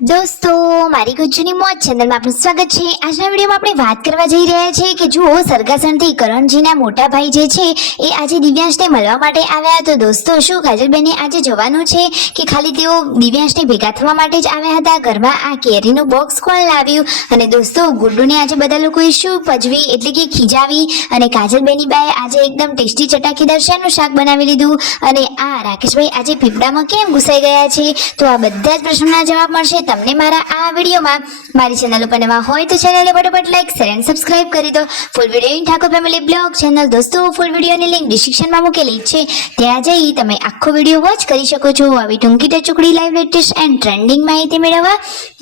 દોસ્તો, મારી ગુજ્જુની મોજ ચેનલમાં આપનું સ્વાગત છે। આજના વિડીયોમાં આપણે વાત કરવા જઈ રહ્યા છીએ કે જુઓ, સરગાસણથી કરણજીના મોટા ભાઈ જે છે એ આજે દિવ્યાંશને મળવા માટે આવ્યા। તો દોસ્તો, શું કાજલબેને આજે જવાનું છે કે ખાલી તેઓ દિવ્યાંશને ભેગા થવા માટે જ આવ્યા હતા? ઘરમાં આ કેરીનું બોક્સ કોણ લાવ્યું? અને દોસ્તો, ગુડ્ડુને આજે બધા લોકોએ શું પજવી એટલે કે ખીજાવી? અને કાજલબેની બાએ આજે એકદમ ટેસ્ટી ચટાકેદાર શાકનું શાક બનાવી લીધું? અને આ રાકેશભાઈ આજે પીપળામાં કેમ ઘૂસાઈ ગયા છે? તો આ બધા જ પ્રશ્નોના જવાબ મળશે તમને મારા આ વિડીયોમાં। મારી ચેનલ ઉપર નવા હોય તો ચેનલને ફટાફટ લાઈક, શેર અને સબસ્ક્રાઇબ કરી દો। Full video in Thakor family blog channel દોસ્તો, ફૂલ વિડીયોની લિંક ડિસ્ક્રિપ્શનમાં મૂકેલી છે, ત્યાં જઈ તમે આખો વિડીયો વોચ કરી શકો છો। આવી ટૂંકી ટચુકડી લાઈવ લેટેસ્ટ એન્ડ ટ્રેન્ડિંગ માહિતી મેળવવા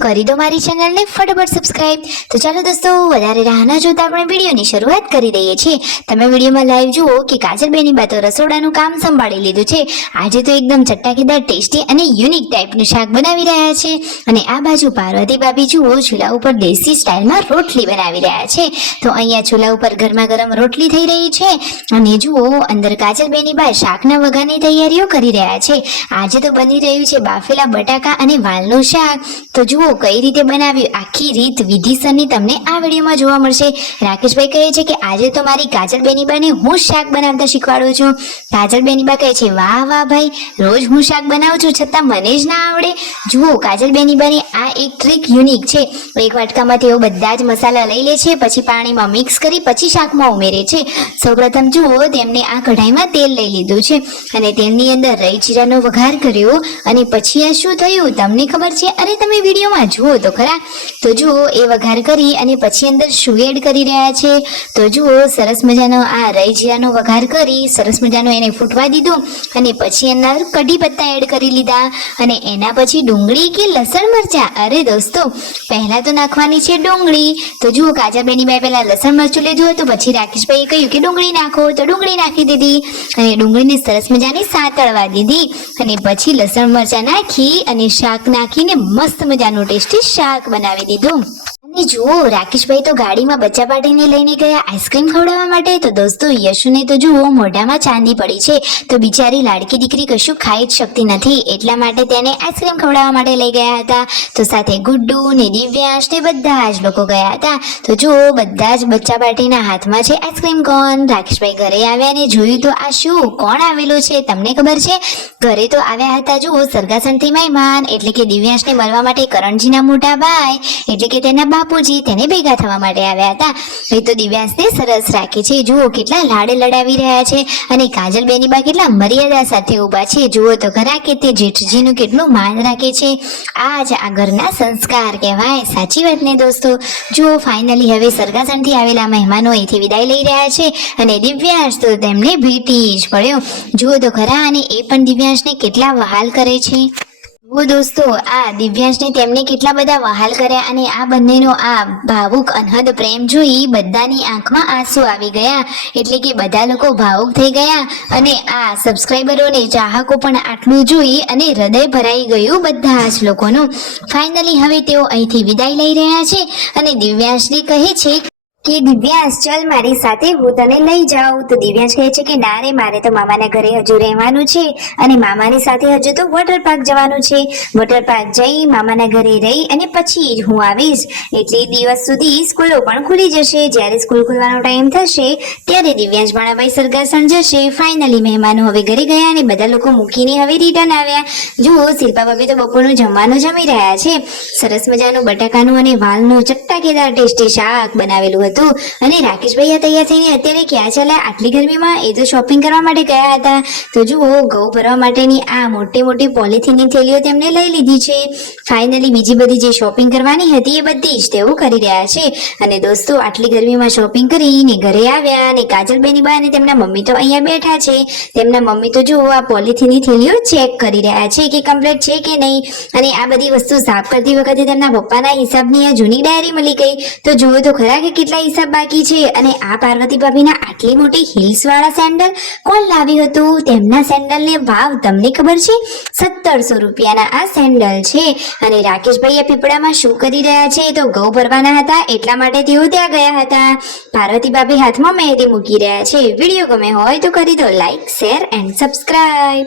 કરી દો મારી ચેનલને ફટાફટ સબસ્ક્રાઇબ। તો ચાલો દોસ્તો, વધારે રાહ ન જોતા આપણે વિડીયોની શરૂઆત કરી દઈએ છીએ। તમે વિડીયોમાં લાઈવ જુઓ કે કાજલબેની બા તો રસોડાનું કામ સંભાળી લીધું છે। આજે તો એકદમ ચટાકેદાર, ટેસ્ટી અને યુનિક ટાઈપનું શાક બનાવી રહ્યા છે। અને આ બાજુ પાર્વતી ભાભી જુઓ, ચૂલા ઉપર દેશી સ્ટાઇલમાં રોટલી બનાવી રહ્યા છે। તો અહીંયા ચૂલા ઉપર ગરમા ગરમ રોટલી થઈ રહી છે અને જુઓ, અંદર કાજલબેની બા શાકના વઘારની તૈયારીઓ કરી રહ્યા છે। આજે તો બની રહ્યું છે બાફેલા બટાકા અને વાલનું શાક। તો જુઓ કઈ રીતે બનાવ્યું, આખી રીત વિધિસરની તમને આ વિડીયોમાં જોવા મળશે। રાકેશભાઈ કહે છે કે આજે તો મારી કાજલબેની બાને હું જ શાક બનાવતા શીખવાડું છું। કાજલબેની બા કહે છે, વાહ વાહ ભાઈ, રોજ હું શાક બનાવું છું છતાં મને જ ના આવડે। જુઓ, કાજલબેની બાની આ એક ટ્રીક યુનિક છે। એક વાટકામાં તેઓ બધા જ મસાલા લઈ લે છે, પછી પાણીમાં મિક્સ કરી પછી શાકમાં ઉમેરે છે। સૌપ્રથમ જુઓ, તેમને આ કઢાઈમાં તેલ લઈ લીધું છે અને તેલની અંદર રાઈ જીરાનો વઘાર કર્યો અને પછી આ શું થયું તમને ખબર છે? અરે તમે વિડીયોમાં જુઓ તો ખરા। તો જુઓ, એ વઘાર કરી અને પછી અંદર શું એડ કરી રહ્યા છે? તો જુઓ, સરસ મજાનો આ રાઈ જીરાનો વઘાર કરી સરસ મજાનો એને ફૂટવા દીધું અને પછી અંદર કઢી પત્તા એડ કરી લીધા અને એના પછી ડુંગળી કે લસણ મરચાં? અરે દોસ્તો, પહેલા તો નાખવાની છે ડુંગળી। તો જુઓ, કાજલબેની બાએ પહેલા લસણ મરચું લીધું હતું, પછી રાકેશભાઈએ કહ્યું કે ડુંગળી નાખો, તો ડુંગળી નાખી દીધી અને ડુંગળીને સરસ મજાની સાતળવા દીધી અને પછી લસણ મરચાં નાખી અને શાક નાખીને મસ્ત મજાનું ટેસ્ટી શાક બનાવી દીધું। અને જુઓ, રાકેશભાઈ તો ગાડીમાં બચ્ચા પાર્ટીને લઈને ગયા આઈસ્ક્રીમ ખવડાવવા માટે। તો દોસ્તો, યશુને તો જુઓ મોઢામાં ચાંદી પડી છે, તો બિચારી લાડકી દીકરી કશું ખાઈ જ શકતી નથી, એટલા માટે તેને આઈસ્ક્રીમ ખવડાવવા માટે લઈ ગયા હતા। તો સાથે ગુડ્ડુ ને દિવ્યાંશ ને બધા જ લોકો ગયા હતા। તો જુઓ, બધા જ બચ્ચા પાર્ટીના હાથમાં છે આઈસ્ક્રીમ કોન। રાકેશભાઈ ઘરે આવ્યા ને જોયું તો આ શું, કોણ આવેલું છે તમને ખબર છે? ઘરે તો આવ્યા હતા જુઓ સરગાસણથી મહેમાન, એટલે કે દિવ્યાંશને મળવા માટે કરણજીના મોટા ભાઈ એટલે કે તેના બાપુજી તેને ભેગા થવા માટે આવ્યા હતા। એ તો દિવ્યાંશને સરસ રાખે છે, જુઓ કેટલા લાડ લડાવી રહ્યા છે અને કાજલબેની બા કેટલા મર્યાદા સાથે ઊભા છે। જુઓ તો ખરા કે તે જેઠજીનું કેટલું માન રાખે છે। આ જ આ ઘરના સંસ્કાર કહેવાય, સાચી વાત ને દોસ્તો? જુઓ, ફાઇનલી હવે સરગાસણથી આવેલા મહેમાનો અહીંથી વિદાય લઈ રહ્યા છે અને દિવ્યાંશ તો તેમને ભેટી જ પડ્યો। જુઓ તો ખરા, અને એ પણ દિવ્યાંશને કેટલા વહાલ કરે છે। જુઓ દોસ્તો, આ દિવ્યાંશને તેમને કેટલા બધા વહાલ કર્યા અને આ બંનેનો આ ભાવુક અનહદ પ્રેમ જોઈ બધાની આંખમાં આંસુ આવી ગયા, એટલે કે બધા લોકો ભાવુક થઈ ગયા અને આ સબસ્ક્રાઈબરોને ચાહકો પણ આટલું જોઈ અને હૃદય ભરાઈ ગયું બધા જ લોકોનું। ફાઇનલી હવે તેઓ અહીંથી વિદાય લઈ રહ્યા છે અને દિવ્યાંશને કહે છે કે દિવ્યાંશ, ચલ મારી સાથે, હું તને લઈ જાઉં। તો દિવ્યાંશ કહે છે કે ના રે, મારે તો મામાના ઘરે હજુ રહેવાનું છે અને મામાની સાથે હજુ તો વોટર પાર્ક જવાનું છે। વોટર પાર્ક જઈ મામાના ઘરે રહી અને પછી જ હું આવીશ, એટલે દિવસ સુધી સ્કૂલો પણ ખુલી જશે। જ્યારે સ્કૂલ ખુલવાનો ટાઈમ થશે ત્યારે દિવ્યાંશ ભાણાભાઈ સરગાસણ જશે। ફાઇનલી મહેમાનો હવે ઘરે ગયા અને બધા લોકો મૂકીને હવે રિટર્ન આવ્યા। જુઓ, શિલ્પા ભાભી તો બપોરનું જમવાનું જમી રહ્યા છે। સરસ મજાનું બટાકાનું અને વાલનું ચટાકેદાર ટેસ્ટી શાક બનાવેલું હતું અને રાકેશભાઈ તૈયાર થઈને અત્યારે ક્યાં ચાલ્યા આટલી ગરમીમાં? એ તો શોપિંગ કરવા માટે ગયા હતા। તો જુઓ, ઘઉં ભરવા માટેની આ મોટી મોટી પોલિથીનની થેલીઓ તેમને લઈ લીધી છે। ફાઇનલી બીજી બધી જે શોપિંગ કરવાની હતી એ બધી જ તેઓ કરી રહ્યા છે। અને દોસ્તો, આટલી ગરમીમાં શોપિંગ કરીને ઘરે આવ્યા અને કાજલબેની બા અને તેમના મમ્મી તો અહીંયા બેઠા છે। તેમના મમ્મી તો જુઓ આ પોલિથીનની થેલીઓ ચેક કરી રહ્યા છે કે કમ્પ્લીટ છે કે નહીં, અને આ બધી વસ્તુ સાફ કરતી વખતે તેમના પપ્પાના હિસાબની આ જૂની ડાયરી મળી ગઈ। તો જુઓ તો ખરા કે કેટલા હિસાબ બાકી છે। અને આ પાર્વતી ભાભીના આટલી મોટી હિલ્સ વાળા સેન્ડલ કોણ લાવ્યું હતું? તેમના સેન્ડલને ભાવ તમને ખબર છે? 1700 રૂપિયાના આ સેન્ડલ છે। અને રાકેશભાઈ આ પીપળામાં શું કરી રહ્યા છે? તો ઘઉં ભરવાના હતા એટલા માટે તેઓ ત્યાં ગયા હતા। પાર્વતી ભાભી હાથમાં મહેંદી મૂકી રહ્યા છે। વિડીયો ગમે હોય તો કરી દો લાઈક, શેર એન્ડ સબસ્ક્રાઇબ।